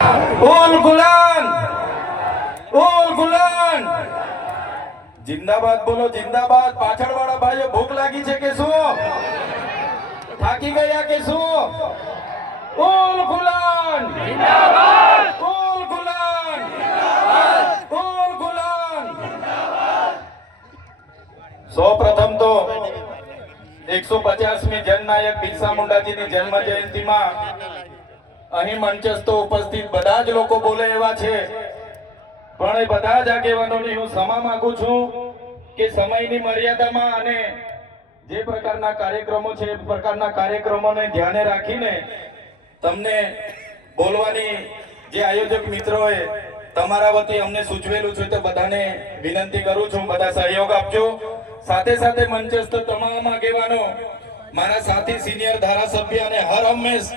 ઉલ ગુલાન! ઉલ ગુલાન! જિંદાબાદ બોલો જિંદાબાદ. પાછળ વાળા ભાઈઓ ભૂખ લાગી છે કે શું? થાકી ગયા કે શું? ઉલ ગુલાન! જિંદાબાદ! ઉલ ગુલાન! ઉલ ગુલાન! સૌ પ્રથમ તો એકસો પચાસમી જનનાયક બિરસા મુંડાજીની જન્મ જયંતિમાં અહીં મંચસ્તો ઉપસ્થિત બધા જ લોકો બોલે એવા છે. પણ એ બધા જ આગેવાનોની હું ક્ષમા માંગુ છું કે સમયની મર્યાદામાં અને જે પ્રકારના કાર્યક્રમો છે, એ પ્રકારના કાર્યક્રમોને ધ્યાને રાખીને તમને બોલવાની જે આયોજક મિત્રોએ તમારા વતી અમને સૂચવેલું છે, તો બધાને વિનંતી કરું છું, બધા સહયોગ આપજો. સાથે સાથે મંચસ્થ તમામ આગેવાનો મારા સાથી સિનિયર ધારાસભ્ય અને હર હંમેશ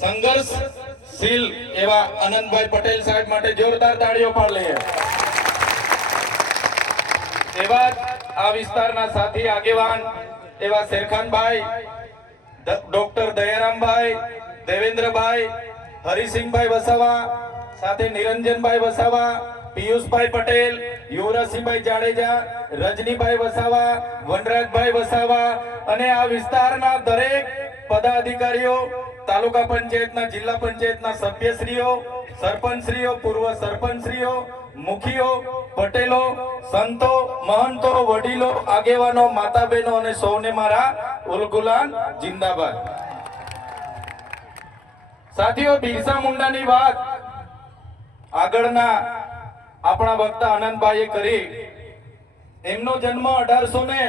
સંઘર્ષશીલ એવા આનંદભાઈ પટેલ સાહેબ માટે જોરદાર તાળીઓ પણ લઈએ. એવા આ વિસ્તારના સાથી આગેવાન એવા શેરખાનભાઈ ડોક્ટર દયારામભાઈ, દેવેન્દ્રભાઈ, હરિસિંહભાઈ વસાવા, સાથે નિરંજનભાઈ વસાવા પિયુષભાઈ પટેલ, યુવરાજસિંહભાઈ જાડેજા, રજનીભાઈ વસાવા, વનરાજભાઈ વસાવા અને આ વિસ્તારના દરેક પદાધિકારીઓ, તાલુકા પંચાયતના, જિલ્લા પંચાયતના સભ્યશ્રીઓ, સરપંચશ્રીઓ, પૂર્વ સરપંચશ્રીઓ, મુખીઓ, પટેલો, સંતો, મહંતો, વડીલો, આગેવાનો માતા બહેનો અને સૌને મારા ઉલગુલાન જિંદાબાદ. સાથીઓ, બિરસા મુંડાની વાત આગળના આપણા વક્તા આનંદભાઈએ કરી. એમનો જન્મ અઢારસો ને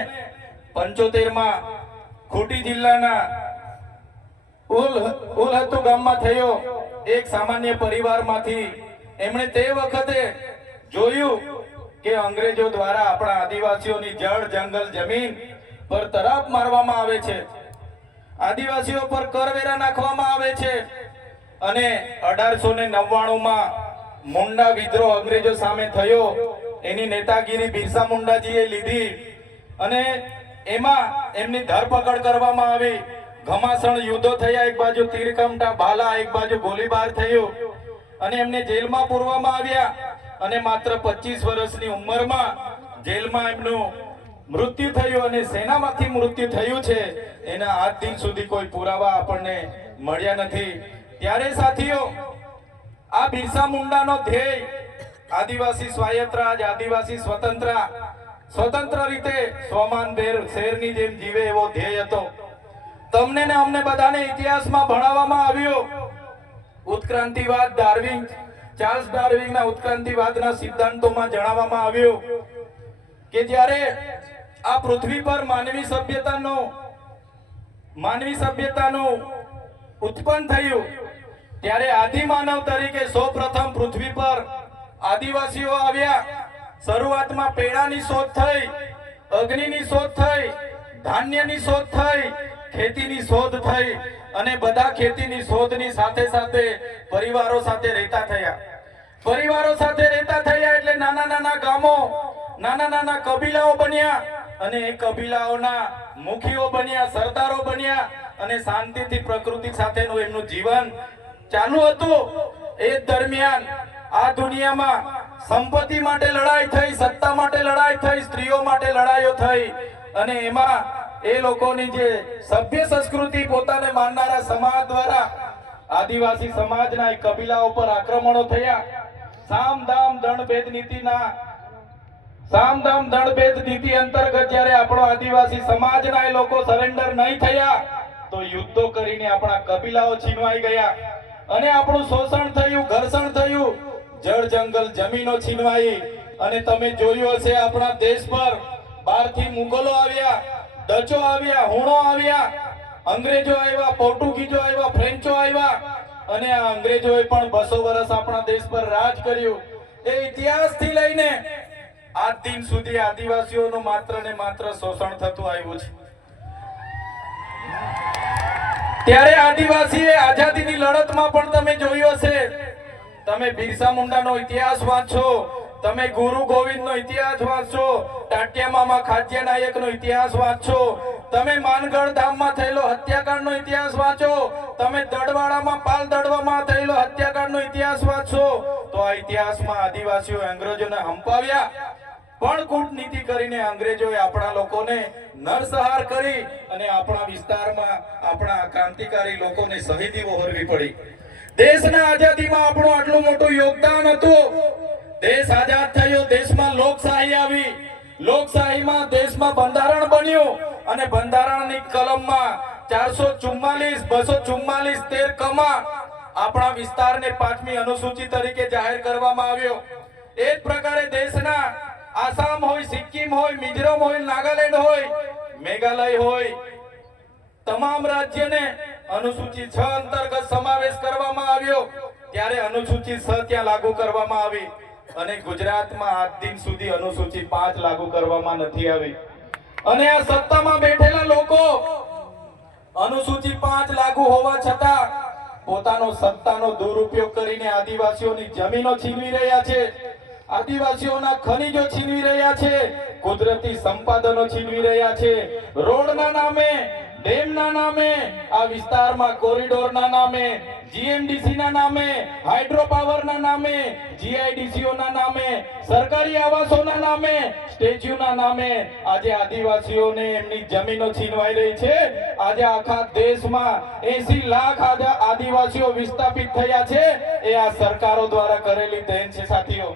પંચોતેરમાં ખોટી જિલ્લાના ઉલ ઉલહતુ ગામમાં થયો. એક સામાન્ય પરિવારમાંથી એમણે તે વખતે જોયું કે અંગ્રેજો દ્વારા આપણા આદિવાસીઓની જળ, જંગલ, જમીન પર તરાપ મારવામાં આવે છે. આદિવાસીઓ પર કરવેરા નાખવામાં આવે છે. અને અઢારસો ને નવ્વાણું માં મુંડા વિદ્રોહ અંગ્રેજો સામે થયો. એની નેતાગીરી બિરસા મુંડાજીએ લીધી. અને એમાં એમની ધરપકડ કરવામાં આવી. ઘમાસણ યુદ્ધો થયા, એક બાજુ તીરકમટા ભાલા એક બાજુ ગોળીબાર થયો. અને એમને જેલમાં પૂરવામાં આવ્યા. અને માત્ર 25 વર્ષની ઉંમરમાં જેલમાં એમનું મૃત્યુ થયું અને સેનામાંથી મૃત્યુ થયું છે. એના આજ દિન સુધી કોઈ પુરાવા આપણને મળ્યા નથી. ત્યારે સાથીઓ આ બિરસા મુંડાનો ધ્યેય આદિવાસી સ્વાયત્ત આદિવાસી સ્વતંત્ર સ્વતંત્ર રીતે સ્વમાન શેરની જેમ જીવે એવો ધ્યેય હતો. તમને ને અમને બધાને ઇતિહાસમાં ભણાવવામાં આવ્યો. ઉત્ક્રાંતિવાદ ડાર્વિન, ચાર્લ્સ ડાર્વિનના ઉત્ક્રાંતિવાદના સિદ્ધાંતોમાં જણાવવામાં આવ્યો કે જ્યારે આ પૃથ્વી પર માનવી સભ્યતાનો, માનવી સભ્યતાનું ઉત્પન્ન થયું ત્યારે આદિ માનવ તરીકે સૌપ્રથમ પૃથ્વી પર આદિવાસીઓ આવ્યા. શરૂઆતમાં પેડાની શોધ થઈ, અગ્નિની શોધ થઈ, ધાન્યની શોધ થઈ, ખેતીની શોધ થઈ અને બધા ખેતીની શોધની સાથે સાથે પરિવારો સાથે રહેતા થયા. પરિવારો સાથે રહેતા થયા એટલે નાના નાના ગામો, નાના નાના કબીલાઓ બન્યા અને એ કબીલાઓના મુખીઓ બન્યા, સરદારો બન્યા અને શાંતિથી પ્રકૃતિ સાથેનું એમનું જીવન ચાલુ હતું. એ દરમિયાન આ દુનિયામાં સંપત્તિ માટે લડાઈ થઈ, સત્તા માટે લડાઈ થઈ, સ્ત્રીઓ માટે લડાઈઓ થઈ. અને એમાં એ લોકોની જે સભ્ય સંસ્કૃતિ પોતાને માનનારા સમાજ દ્વારા આદિવાસી સમાજના એ કબીલાઓ પર આક્રમણો થયા. સામ દામ દણ ભેદ નીતિના સામ દામ દંડ ભેદ નીતિ અંતર્ગત જ્યારે આપણો આદિવાસી સમાજના એ લોકો સરેન્ડર નહીં થયા, તો યુદ્ધો કરીને આપણા કબીલાઓ છીનવાઈ ગયા. અને આપણું શોષણ થયું, ઘર્ષણ થયું. જળ જંગલ જમીનો છીનવાઈ. અને તમે જોયું હશે આપણા દેશ પર બહારથી મુગલો આવ્યા, ડચો આવ્યા, હુણો આવ્યા. અંગ્રેજો આવ્યા પોર્ટુગીઝો આવ્યા, ફ્રેન્ચો આવ્યા. અને આ અંગ્રેજોએ પણ બસો વર્ષ આપણા દેશ પર રાજ કર્યું. એ ઇતિહાસથી લઈને આજ દિન સુધી આદિવાસીઓનું માત્ર ને માત્ર શોષણ થતું આવ્યું છે. ત્યારે આદિવાસીએ આઝાદીની લડતમાં પણ તમે જોયું હશે. તમે બિરસા મુંડાનો ઇતિહાસ વાંચો તમે ગુરુ ગોવિંદનો ઇતિહાસ વાંચો ટાટિયામામાં ખાદ્ય નાયકનો ઇતિહાસ વાંચો તમે માનગઢ ધામમાં થયેલો હત્યાકાંડનો ઇતિહાસ વાંચો, તમે દડવાડામાં પાલ દડવામાં થયેલો હત્યાકાંડનો ઇતિહાસ વાંચો તો આ ઇતિહાસમાં આદિવાસીઓ અંગ્રેજોને હંપાવ્યા. પણ કૂટનીતિ કરીને અંગ્રેજોએ આપણા લોકોને નરસહાર કરી અને આપણા વિસ્તારમાં આપણા ક્રાંતિકારી લોકોને શહીદી વહોરવી પડી. દેશના આઝાદીમાં આપણું આટલું મોટું યોગદાન હતું. દેશ આઝાદ થયો, દેશમાં લોકશાહી આવી. લોકશાહીમાં દેશમાં બંધારણ બન્યું અને બંધારણની કલમમાં ચારસો ચુમ્માલીસ, બસો ચુમ્માલીસ, તેર કમાં આપણા વિસ્તારને પાંચમી અનુસૂચિ તરીકે જાહેર કરવામાં આવ્યો. એ જ પ્રકારે દેશના આસામ હોય, સિક્કિમ હોય, મિઝોરમ હોય, નાગાલેન્ડ હોય, મેઘાલય હોય, તમામ રાજ્યને અનુસૂચિત છ અંતર્ગત સમાવેશ કરવામાં આવ્યો. ત્યારે અનુસૂચિત છ ત્યાં લાગુ કરવામાં આવી અને ગુજરાતમાં આજ દિન સુધી અનુસૂચિત પાંચ લાગુ કરવામાં નથી આવી. અને આ સત્તામાં બેઠેલા લોકો અનુસૂચિત પાંચ લાગુ હોવા છતાં પોતાનો સત્તાનો દુરુપયોગ કરીને આદિવાસીઓની જમીનો છીનવી રહ્યા છે. આદિવાસીઓના ખનીજો છીનવી રહ્યા છે, કુદરતી સંપાદનો છીનવી રહ્યા છે. રોડના નામે, ડેમના નામે, આ વિસ્તારમાં કોરિડોરના નામે જીએમડીસીના નામે હાઇડ્રો પાવરના નામે, જીઆઈડીસીઓના નામે, સરકારી આવાસોના નામે, સ્ટેચ્યુના નામે આજે આદિવાસીઓને એમની જમીનો છીનવાઈ રહી છે. આજે આખા દેશમાં 80 લાખ આદિવાસીઓ વિસ્થાપિત થયા છે. એ આ સરકારો દ્વારા કરેલી દેન છે, સાથીઓ.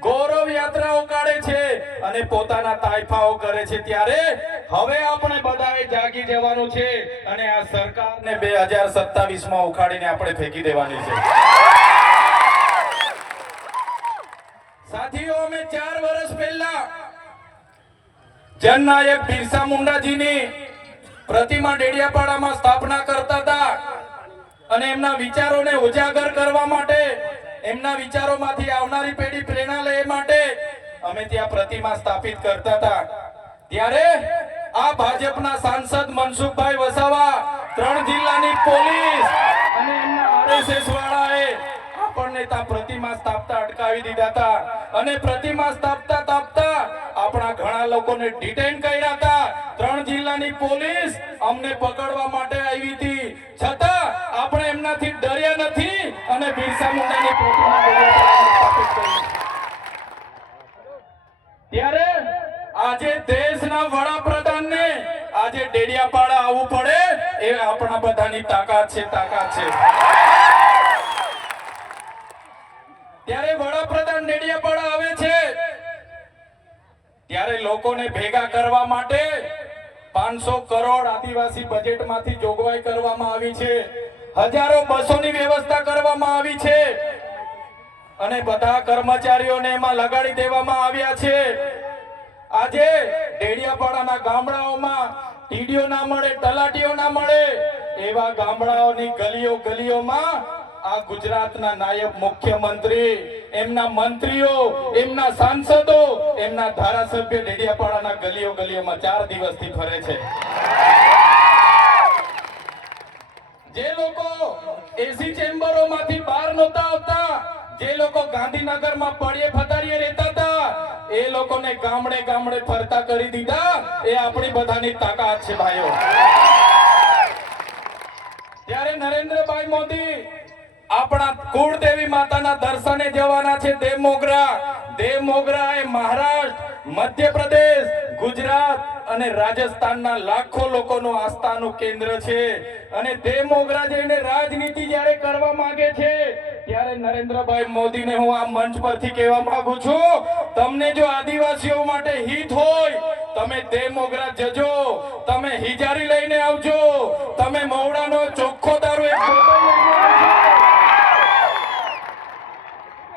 ગૌરવ યાત્રાઓ કાઢે છે અને પોતાના તાઇફાઓ કરે છે ત્યારે હવે આપણે બધાએ જાગી જવાનું છે અને આ સરકારને બે હજારમાં ઉખાડીને આપણે ફેંકી દેવાની છે. સાથીઓ, અમે ચાર વર્ષ પહેલા જનનાયક બિરસા મુંડાજીની પ્રતિમા ડેડિયાપાડામાં સ્થાપના કરતા હતા અને એમના વિચારોને ઉજાગર કરવા માટે એમના વિચારોમાંથી આવનારી પેઢી પ્રેરણા લે માટે અમે ત્યાં પ્રતિમા સ્થાપિત કરતા હતા. ત્યારે આ ભાજપના સાંસદ મનસુખભાઈ વસાવા ત્રણ જિલ્લાની પોલીસ અને એમના આરએસએસ વાળાએ આપણને ત્યાં પ્રતિમા સ્થાપતા અટકાવી દીધા હતા. અને પ્રતિમા સ્થાપતા સ્થાપતા આપણા ઘણા લોકોને ડિટેન કર્યા હતા. ત્રણ જિલ્લાની પોલીસ અમને પકડવા માટે આવી હતી. છતાં આપણે એમનાથી ડર્યા નથી અને બિરસા મુંડાની પ્રતિમા ત્યારે આજે દેશના વડાપ્રધાનને આજે ડેડિયાપાડા આવવું પડે એ આપણા બધાની તાકાત છે તાકાત છે. ત્યારે વડાપ્રધાન નેડિયાપાડા આવે છે. ત્યારે લોકોને ભેગા કરવા માટે પાંચસો કરોડ આદિવાસી બજેટમાંથી જોગવાઈ કરવામાં આવી છે. હજારો બસોની વ્યવસ્થા કરવામાં આવી છે. અને બધા કર્મચારીઓને એમાં લગાડી દેવામાં આવ્યા છે. આજે ડેડિયાપાડાના ગામડાઓમાં ટીડીઓ ના મળે, તલાટીઓ ના મળે, એવા ગામડાઓની ગલીઓ ગલીઓમાં આ ગુજરાતના નાયબ મુખ્યમંત્રી, એમના મંત્રીઓ, એમના સાંસદો, એમના ધારાસભ્ય ડેડિયાપાડાના ગલીઓ ગલીઓમાં ચાર દિવસથી ફરે છે. જે લોકો એસી ચેમ્બરોમાંથી બહાર નહોતા આવતા, જે લોકો ગાંધીનગરમાં પડીએ ફતારીએ રહેતા હતા, એ લોકોને ગામડે ગામડે ફરતા કરી દીધા. એ આપણી બધાની તાકાત છે ભાઈઓ. ત્યારે નરેન્દ્રભાઈ મોદી આપણા કુળદેવી માતાના દર્શને જવાના છે દેવ મોગરા દેવ મોગરા એ મહારાષ્ટ્ર, મધ્યપ્રદેશ, ગુજરાત અને રાજસ્થાનના લાખો લોકોનું આસ્થાનું કેન્દ્ર છે. અને દેવ મોગરા જઈને રાજનીતિ જ્યારે કરવા માંગે છે, ત્યારે નરેન્દ્રભાઈ મોદીને હું આ મંચ પરથી કહેવા માંગુ છું, તમને જો આદિવાસીઓ માટે હિત હોય, તમે તે મોગરા જજો, તમે હિજારી લઈને આવજો, તમે મવડાનો ચોખ્ખો દારૂ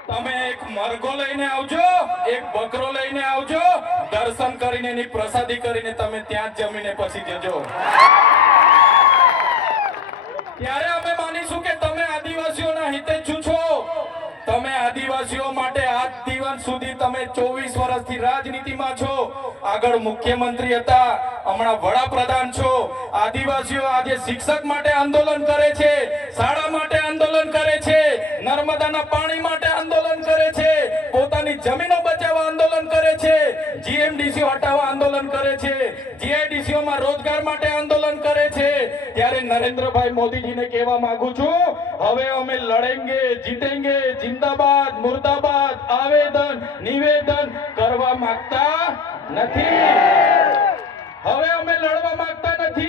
તમે એક મરઘો લઈને આવજો, એક બકરો લઈને આવજો, દર્શન કરીને એની પ્રસાદી કરીને તમે ત્યાં જમીને પછી જજો. ત્યારે અમે માનીશું કે તમે આદિવાસીઓના હિતેચ્છુ છો. તમે આદિવાસીઓ માટે આજ દિવસ સુધી તમે ચોવીસ વર્ષથી રાજનીતિમાં છો. આગળ મુખ્યમંત્રી હતા, હમણાં વડાપ્રધાન છો. આદિવાસીઓ આજે શિક્ષક માટે આંદોલન કરે છે, શાળા માટે આંદોલન કરે છે, નર્મદાના પાણી માટે આંદોલન કરે છે. પોતાની જમીનો બચાવવા આંદોલન કરે છે. જીએમડીસી હટાવવા આંદોલન કરે છે. જીઆઈડીસીઓ માં રોજગાર માટે આંદોલન કરે છે. ત્યારે નરેન્દ્રભાઈ મોદીજીને કહેવા માંગુ છું, હવે અમે લડેંગે, જીતેંગે, જિંદાબાદ, મુર્દાબાદ, આવેદન, નિવેદન કરવા માંગતા નથી. હવે અમે લડવા માંગતા નથી.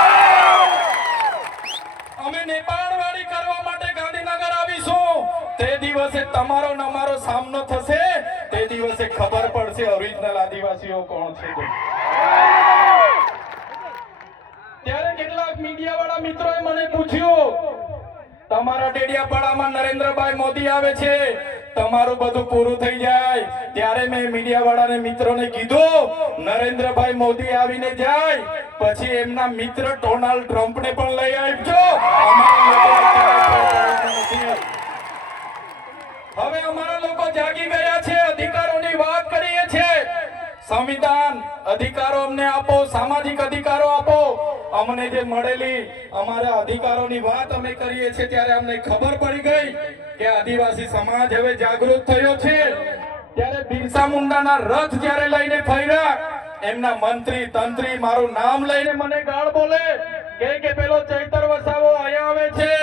દિવસે તમારો ને સામનો થશે, તે દિવસે ખબર પડશે ઓરિજિનલ આદિવાસીઓ કોણ છે ત્યારે કેટલાક મીડિયા વાળા મિત્રોએ મને પૂછ્યું, તમારા ડેડિયાપાડામાં નરેન્દ્રભાઈ મોદી આવે છે, તમારું બધું પૂરું થઈ જાય ત્યારે મેં મીડિયા વાળાને મિત્રોને કીધું, નરેન્દ્રભાઈ મોદી આવીને જાય, પછી એમના મિત્ર ડોનાલ્ડ ટ્રમ્પને પણ લઈ આવજો અમારા. હવે અમારા લોકો જાગી ગયા છે, અધિકારોની વાત કરીએ છીએ સંવિધાન અધિકારો અમને આપો, સામાજિક અધિકારો આપો. અમને જે મળેલી અમારા અધિકારોની વાત અમે કરીએ છીએ ત્યારે અમને ખબર પડી ગઈ કે આદિવાસી સમાજ હવે જાગૃત થયો છે. ત્યારે બિરસા મુંડાના રથ જ્યારે લઈને ફર્યા, એમના મંત્રી, તંત્રી મારું નામ લઈને મને ગાળ બોલે કે કે પેલો ચૈતર વસાવો અહીંયા આવે છે.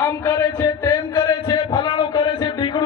આમ કરે છે, તેમ કરે છે, ફલાણું કરે છે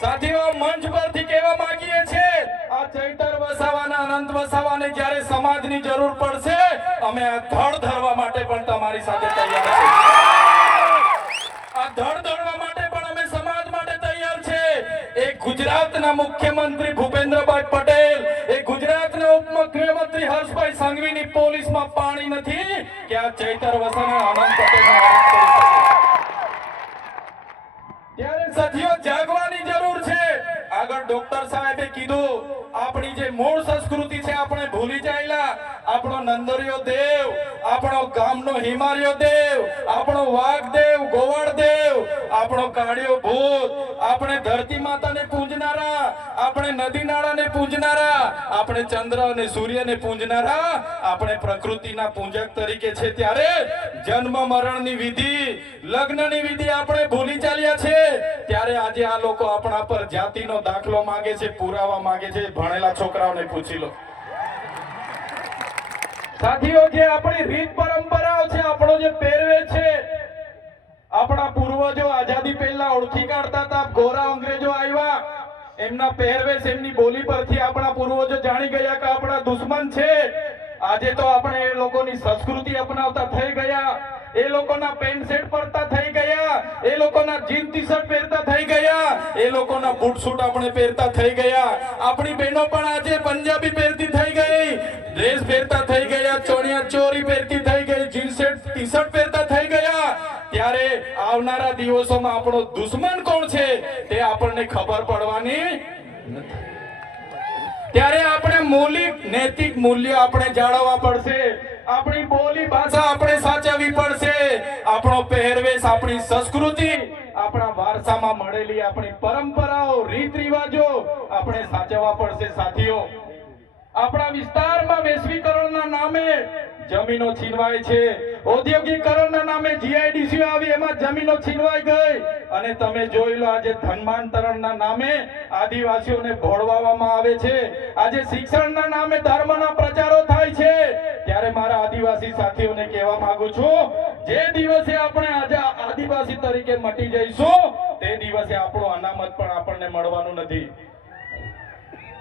સાથીઓ, મંચ પરથી કહેવા માંગીએ છીએ, આ ચૈતર વસાવાના, અનંત વસાવાને જ્યારે સમાજની જરૂર પડશે, અમે આ ધડ ધરવા માટે પણ તમારી સાથે તૈયાર છીએ. આ ધડ ધરવા માટે પણ અમે સમાજ માટે તૈયાર છે. એ ગુજરાતના મુખ્યમંત્રી ભૂપેન્દ્રભાઈ પટેલ, એ ગુજરાતના ઉપમુખ્યમંત્રી હર્ષભાઈ સંઘવીની પોલીસમાં પાણી નથી કે આ ચૈતર અરેસ્ટ કરી શકે ત્યારે છે આગળ ડોક્ટર સાહેબે કીધું, આપણી જે મૂળ સંસ્કૃતિ છે, આપણે ભૂલી જાયેલા. આપણો નંદરિયો દેવ, આપણો ગામનો હિમાલયો દેવ, આપણો વાઘ દેવ ગોવાળ દેવ આપણો કાળિયો ભૂત. આપણે ધરતી માતાને પૂજનારા, આપણે નદી નાળાને પૂજનારા, આપણે ચંદ્ર અને સૂર્યને પૂજનારા. આપણે પ્રકૃતિના પૂજક તરીકે છે ત્યારે જન્મ, મરણની વિધિ, લગ્નની વિધિ આપણે ભૂલી ચાલ્યા છે. ત્યારે આજે આ લોકો આપણા પર જાતિનો દાખલો માંગે છે, પુરાવા માંગે છે, ભણેલા છોકરાઓને પૂછી લો. સાથીઓ, જે આપણી રીત પરંપરાઓ છે, આપણો જે પહેરવે છે, આપણા પૂર્વજો આઝાદી પહેલા ઓળખી કાઢતા હતા, ગોરા અંગ્રેજો આવ્યા, એમના પહેરવેશ, એમની બોલી પરથી આપણા પૂર્વજો જાણી ગયા કે આપણા દુશ્મન છે. આજે તો આપણે એ લોકોની સંસ્કૃતિ અપનાવતા થઈ ગયા. એ લોકોના પેન્ટ શર્ટ પહેરતા થઈ ગયા. એ લોકોના જીન ટી શર્ટ પહેરતા થઈ ગયા. એ લોકોના બૂટ સૂટ આપણે પહેરતા થઈ ગયા. આપણી બહેનો પણ આજે પંજાબી પહેરતી થઈ ગઈ. ડ્રેસ પહેરતા થઈ ગયા, ચોણિયા ચોરી પહેરતી થઈ ગઈ, જીન્સ શર્ટ ટી શર્ટ પહેરતા થઈ ગયા. ત્યારે આવનારા દિવસોમાં આપણો દુશ્મન કોણ છે તે આપણને ખબર પડવાની નથી. ત્યારે આપણે મૌલિક, નૈતિક મૂલ્યો આપણે જાળવવા પડશે. આપણી બોલી ભાષા આપણે સાચવવી પડશે. આપણો પહેરવેશ, આપણી સંસ્કૃતિ આપણા વારસામાં મળેલી આપણી પરંપરાઓ રીત રિવાજો આપણે સાચવવા પડશે, સાથીઓ. આપણા વિસ્તારમાં વૈશ્વિકરણના નામે જમીનો છીનવાય છે. ઔદ્યોગિકરણના નામે જીઆઈડીસી આવી, એમાં જમીનો છીનવાઈ ગઈ. અને તમે જોઈ લો આજે ધર્માંતરણના નામે આદિવાસીઓને ભોળવામાં આવે છે. આજે શિક્ષણના નામે ધર્મના પ્રચારો થાય છે. ત્યારે મારા આદિવાસી સાથીઓને કહેવા માંગુ છું, જે દિવસે આપણે આજે આદિવાસી તરીકે મટી જઈશું, તે દિવસે આપણો અનામત પણ આપણને મળવાનું નથી.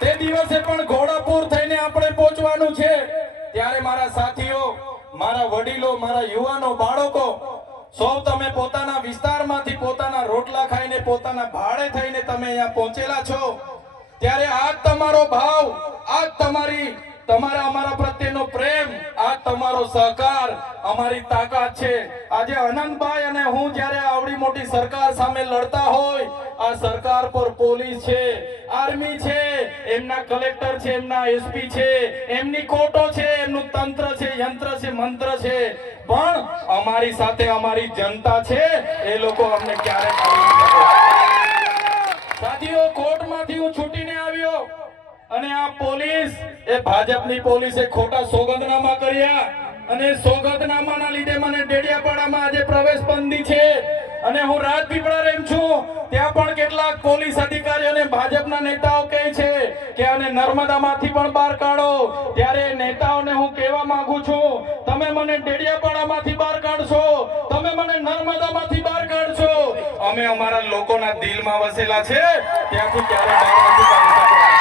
તે દિવસે પણ ઘોડાપુર થઈને આપણે પહોંચવાનું છે. ત્યારે મારા સાથીઓ, મારા વડીલો, મારા યુવાનો, બાળકો, સૌ તમે પોતાના ખાઈને પોતાના ભાડે થઈને તમે અહીંયા પહોંચેલા છો, ત્યારે આ તમારો ભાવ આ તમારી, તમારા, અમારા પ્રત્યેનો પ્રેમ તમારો સહકાર અમારી તાકાત છે. આજે અનંતભાઈ અને હું જ્યારે આવડી મોટી સરકાર સામે લડતા હોય, આ સરકાર પર પોલીસ છે, આર્મી છે, એમના કલેક્ટર છે, એમના એસપી છે, એમની કોર્ટો છે, એમનું તંત્ર છે, યંત્ર છે, મંત્ર છે. પણ અમારી સાથે અમારી જનતા છે, એ લોકો અમને ક્યારે. સાથીઓ કોર્ટમાંથી હું છૂટીને આવ્યો. અને આ પોલીસ, એ ભાજપની પોલીસે ખોટા સોગંદનામા કર્યા. અને સોગંદનામાના લીધે મને ડેડિયાપાડામાં આજે પ્રવેશ બંધી છે. અને હું રાજપીપળા રેમ છું. ત્યાં પણ કેટલાક પોલીસ અધિકારી અને ભાજપના નેતાઓ કહે છે કે આને નર્મદામાંથી પણ બહાર કાઢો. ત્યારે નેતાઓને હું કહેવા માંગુ છું, તમે મને ડેડિયાપાડામાંથી બહાર કાઢશો. તમે મને નર્મદામાંથી બહાર કાઢશો. અમે અમારા લોકોના દિલમાં વસેલા છે. ત્યાંથી ક્યારે બહાર નથી કાઢી.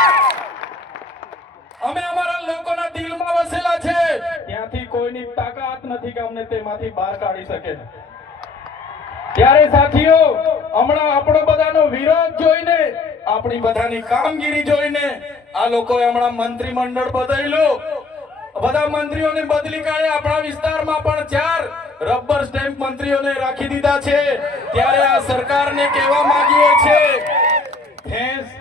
અમે અમારા લોકોના દિલમાં વસેલા છે. ત્યાંથી કોઈની તાકાત નથી કે અમને તેમાંથી બહાર કાઢી શકે. ત્યારે સાથીઓ, હમણાં આપણો બધાનો વિરોધ જોઈને, આપણી બધાની કામગીરી જોઈને, આ લોકોએ હમણાં મંત્રીમંડળ બદલ્યું. બધા મંત્રીઓને બદલી કાઢે આપણા વિસ્તારમાં પણ ચાર રબર સ્ટેમ્પ મંત્રીઓને રાખી દીધા છે. ત્યારે આ સરકારને કહેવા માંગીએ છે ભેંસ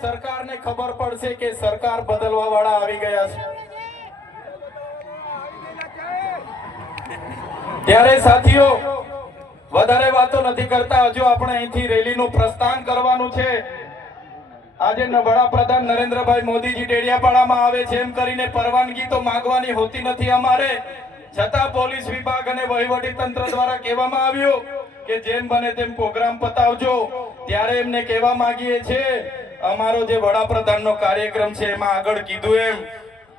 સરકારને ખબર પડશે કે સરકાર બદલવા વાળા આવી ગયા છે. ત્યારે સાથીઓ, વધારે વાતો નથી કરતા. હજુ આપણે અહીંથી રેલીનું પ્રસ્થાન કરવાનું છે. આજે ન- વડાપ્રધાન નરેન્દ્રભાઈ મોદીજી ડેડિયાપાડામાં આવે છે. એમ કરીને પરવાનગી તો માંગવાની હોતી નથી અમારે. છતાં પોલીસ વિભાગ અને વહીવટી તંત્ર દ્વારા કહેવામાં આવ્યું કે જેમ બને તેમ પ્રોગ્રામ પતાવજો. ત્યારે એમને કહેવા માંગીએ છે અમારો જે વડાપ્રધાનનો કાર્યક્રમ છે, એમાં આગળ કીધું એમ.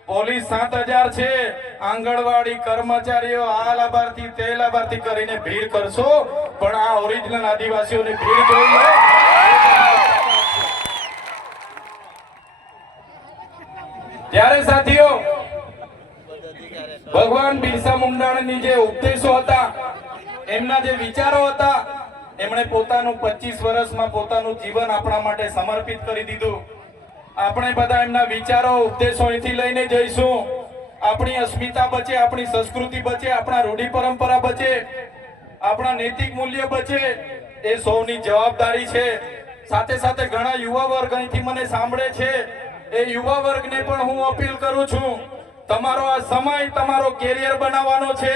પોલીસ સાત હજાર છે. આંગણવાડી કર્મચારીઓ આ લાભાર્થી તે લાભાર્થી કરીને ભીડ કરશો, પણ આ ઓરિજિનલ આદિવાસીઓની ભીડ જોઈ ત્યારે સાથીઓ, ભગવાન બિરસા મુંડાની જે ઉપદેશો હતા, એમના જે વિચારો હતા એમણે પોતાનું 25 વર્ષમાં પોતાનું જીવન આપણા માટે સમર્પિત કરી દીધું. આપણે બધા એમના વિચારો, ઉપદેશો અહીંથી લઈને જઈશું. આપણી અસ્મિતા બચે, આપણી સંસ્કૃતિ બચે, આપણા રૂઢિ પરંપરા બચે, આપણા નૈતિક મૂલ્ય બચે, એ સૌની જવાબદારી છે. સાથે સાથે ઘણા યુવા વર્ગ અહીંથી મને સાંભળે છે. એ યુવા વર્ગને પણ હું અપીલ કરું છું. તમારો આ સમય તમારો કેરિયર બનાવવાનો છે.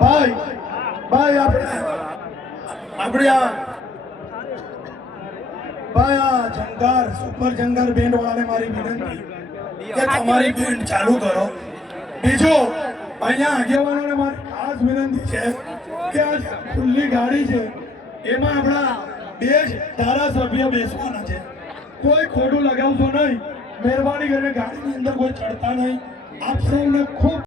ભાઈ ભાઈ આપણે આપણે આ ભાઈ આ જંગાર સુપર જંગાર બેન્ડ વાળાને મારી વિનંતી કે તમારી બેન્ડ ચાલુ કરો. બીજું અહીંયા આગેવાનોને મારી ખાસ વિનંતી છે કે આ ખુલ્લી ગાડી છે એમાં આપણા બે જ ધારાસભ્ય બેસવાના છે. કોઈ ખોટું લગાવશો નહીં. મહેરબાની કરીને ગાડીની અંદર કોઈ ચડતા નહીં. આપ સૌને ખૂબ